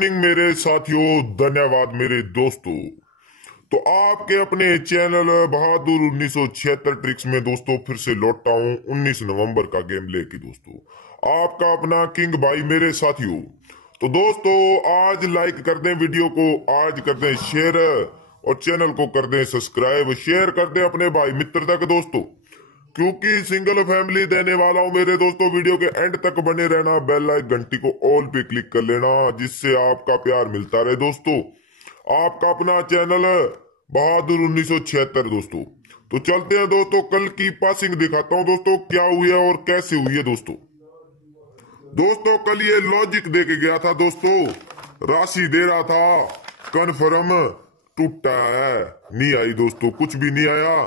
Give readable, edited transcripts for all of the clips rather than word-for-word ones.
Morning मेरे साथियों, धन्यवाद मेरे दोस्तों। तो आपके अपने चैनल बहादुर 1976 ट्रिक्स में दोस्तों फिर से लौटा हूं 19 नवंबर का गेम लेके दोस्तों। आपका अपना किंग भाई मेरे साथियों। तो दोस्तों आज लाइक कर दें वीडियो को, आज कर दें शेयर और चैनल को कर दें सब्सक्राइब, शेयर कर दें अपने भाई मित्र तक दोस्तों, क्योंकि सिंगल फैमिली देने वाला हूं मेरे दोस्तों। वीडियो के एंड तक बने रहना, बेल लाइक घंटी को ऑल पे क्लिक कर लेना, जिससे आपका प्यार मिलता रहे दोस्तों। आपका अपना चैनल है बहादुर 1976 दोस्तों। तो चलते हैं दोस्तों, कल की पासिंग दिखाता हूं दोस्तों क्या हुई है और कैसे हुई है दोस्तों। दोस्तों कल ये लॉजिक दे के गया था दोस्तों, राशि दे रहा था कन्फर्म, टूटा है, नहीं आई दोस्तों, कुछ भी नहीं आया।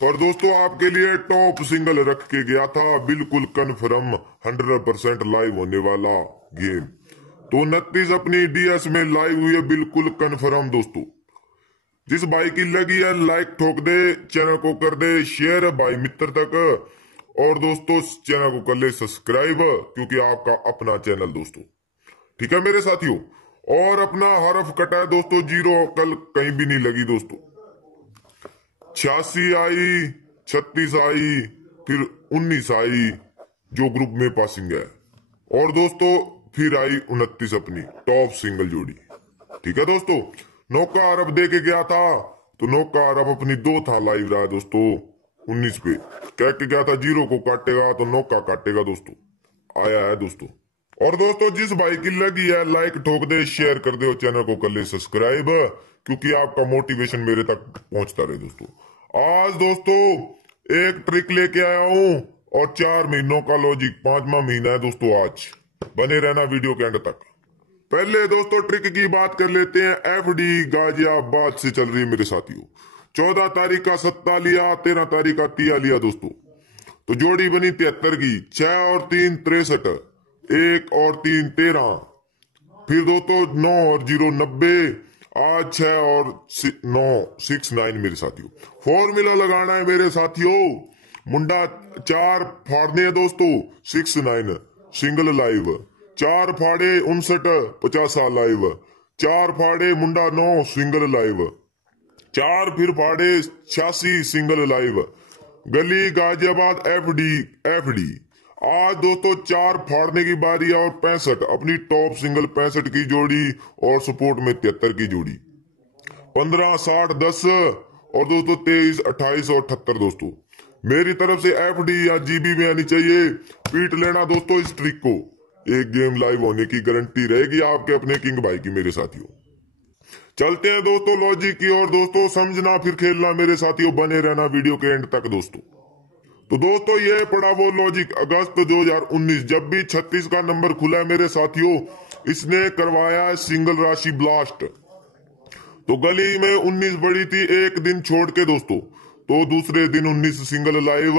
पर दोस्तों आपके लिए टॉप सिंगल रख के गया था, बिल्कुल कन्फर्म 100% लाइव होने वाला गेम। तो 29 अपनी डीएस में लाइव हुई है, बिल्कुल कन्फर्म दोस्तों। जिस भाई की लगी है लाइक ठोक दे, चैनल को कर दे शेयर भाई मित्र तक, और दोस्तों चैनल को कर ले सब्सक्राइब, क्योंकि आपका अपना चैनल दोस्तों। ठीक है मेरे साथियों। और अपना हरफ कटा है दोस्तों, जीरो कल कहीं भी नहीं लगी दोस्तों। 86 आई, 36 आई, फिर 19 आई जो ग्रुप में पासिंग है, और दोस्तों फिर आई 29 अपनी टॉप सिंगल जोड़ी। ठीक है दोस्तों। नौका अरब दे के गया था, तो नौका अरब अपनी 2 था लाइव रहा है दोस्तों 19 पे। कह के गया था जीरो को काटेगा तो नौका काटेगा दोस्तों, आया है दोस्तों। और दोस्तों जिस भाई की लगी है लाइक ठोक दे, शेयर कर दे और चैनल को कर ले सब्सक्राइब, क्योंकि आपका मोटिवेशन मेरे तक पहुंचता रहे दोस्तों। आज दोस्तों एक ट्रिक लेके आया हूं, और 4 महीनों का लॉजिक, 5वां महीना है दोस्तों आज। बने रहना वीडियो के एंड तक। पहले दोस्तों ट्रिक की बात कर लेते हैं। एफडी गाजियाबाद से चल रही है मेरे साथियों। 14 तारीख का 7 लिया, 13 तारीख का 30 लिया दोस्तों। तो जोड़ी बनी 73 की, 6 और 3 63, 1 और 3 13, फिर दोस्तों 9 और 0 90, आज 6 और 9 69 मेरे साथियों। फॉर्मूला लगाना है मेरे साथियों, मुंडा 4 फाड़ने हैं दोस्तों, 69 सिंगल लाइव, 4 फाड़े 59 50 लाइव, 4 फाड़े मुंडा 9 सिंगल लाइव, 4 फिर फाड़े 86 सिंगल लाइव। गली गाजियाबाद एफडी एफडी। आज दोस्तों 4 फाड़ने की बारी है, और 65 अपनी टॉप सिंगल 65 की जोड़ी, और सपोर्ट में 73 की जोड़ी, 15 60 10, और दोस्तों 23 28 और 78 दोस्तों। मेरी तरफ से एफडी या जीबी में आनी चाहिए, पीट लेना दोस्तों इस ट्रिक को। एक गेम लाइव होने की गारंटी रहेगी आपके अपने किंग भाई की मेरे साथियों। चलते हैं दोस्तों लॉजिक की ओर दोस्तों, समझना फिर खेलना मेरे साथियों, बने रहना वीडियो के एंड तक दोस्तों। तो दोस्तों ये पड़ा वो लॉजिक अगस्त 2019, जब भी 36 का नंबर खुला है मेरे साथियों, इसने करवाया है सिंगल राशि ब्लास्ट। तो गली में 19 बड़ी थी एक दिन छोड़ के दोस्तों, तो दूसरे दिन 19 सिंगल लाइव,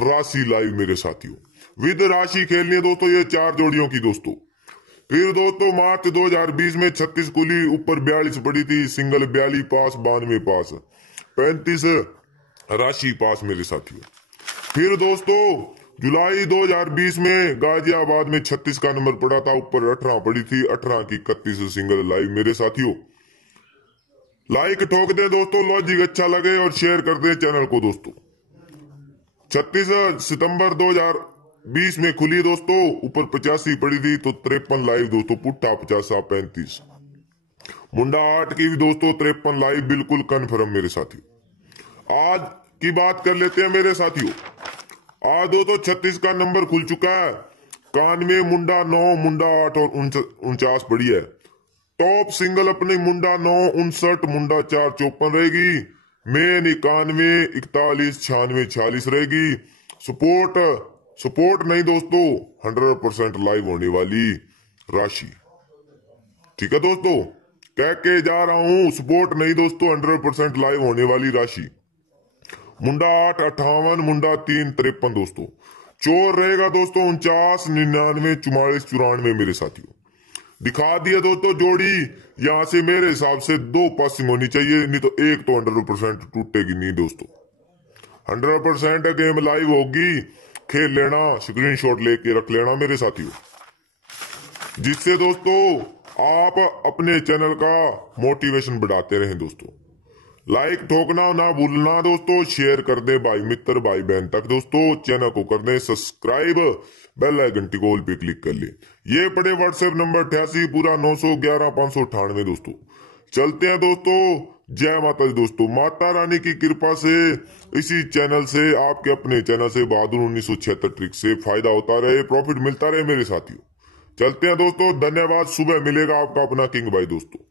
राशि लाइव मेरे साथियों। विद राशि खेलनी है दोस्तों ये 4 जोड़ियों की दोस्तों। फिर दोस्तों मार्च 2020 में 36 खुली, ऊपर 42 पड़ी थी, सिंगल 42 पास, 92 पास, 35 राशि पास मेरे साथियों। फिर दोस्तों जुलाई 2020 में गाजियाबाद में 36 का नंबर पड़ा था, ऊपर 18 पड़ी थी, 18 की 31 सिंगल लाइव मेरे साथियों। लाइक ठोक दे दोस्तों, लॉजिक अच्छा लगे, और शेयर कर दे चैनल को दोस्तों। 36 सितंबर 2020 में खुली दोस्तों, ऊपर 85 पड़ी थी, तो 53 लाइव दोस्तों, पुट्ठा 50 35, मुंडा 8 की भी दोस्तों 53 लाइव, बिल्कुल कन्फर्म मेरे साथियों। आज की बात कर लेते हैं मेरे साथियों। आज दोस्तों 36 का नंबर खुल चुका है, 91 मुंडा 9 मुंडा 8 और 49 पड़ी है। टॉप सिंगल अपने मुंडा 9 59 मुंडा 4 54 रहेगी, मेन 91 41 96 46 रहेगी। सपोर्ट नहीं दोस्तों, 100% लाइव होने वाली राशि। ठीक है दोस्तों, कह के जा रहा हूं, सपोर्ट नहीं दोस्तों, 100% लाइव होने वाली राशि। मुंडा 8 58, मुंडा 3 53 दोस्तों। चोर रहेगा दोस्तों 49 99 44 94 मेरे साथियों। दिखा दिया दोस्तों जोड़ी, यहां से मेरे हिसाब से 2 पासिंग होनी चाहिए, नहीं तो एक तो 100% टूटेगी नहीं दोस्तों। 100% गेम लाइव होगी, खेल लेना, स्क्रीनशॉट लेके रख लेना मेरे साथियों, जिससे दोस्तों आप अपने चैनल का मोटिवेशन बढ़ाते रहें दोस्तों। लाइक ठोकना ना भूलना दोस्तों, शेयर कर दे भाई मित्र भाई बहन तक दोस्तों, चैनल को कर दे सब्सक्राइब, बेल आइकन घंटी को ऑल पे क्लिक कर ले। ये पड़े व्हाट्सएप नंबर 88 पूरा 911 598 दोस्तों। चलते हैं दोस्तों, जय माता दी दोस्तों। माता रानी की कृपा से इसी चैनल से, आपके अपने चैनल से बहादुर 1976 ट्रिक से फायदा होता रहे, प्रॉफिट मिलता रहे मेरे साथियों। चलते हैं दोस्तों, धन्यवाद। सुबह मिलेगा आपका अपना किंग भाई दोस्तों।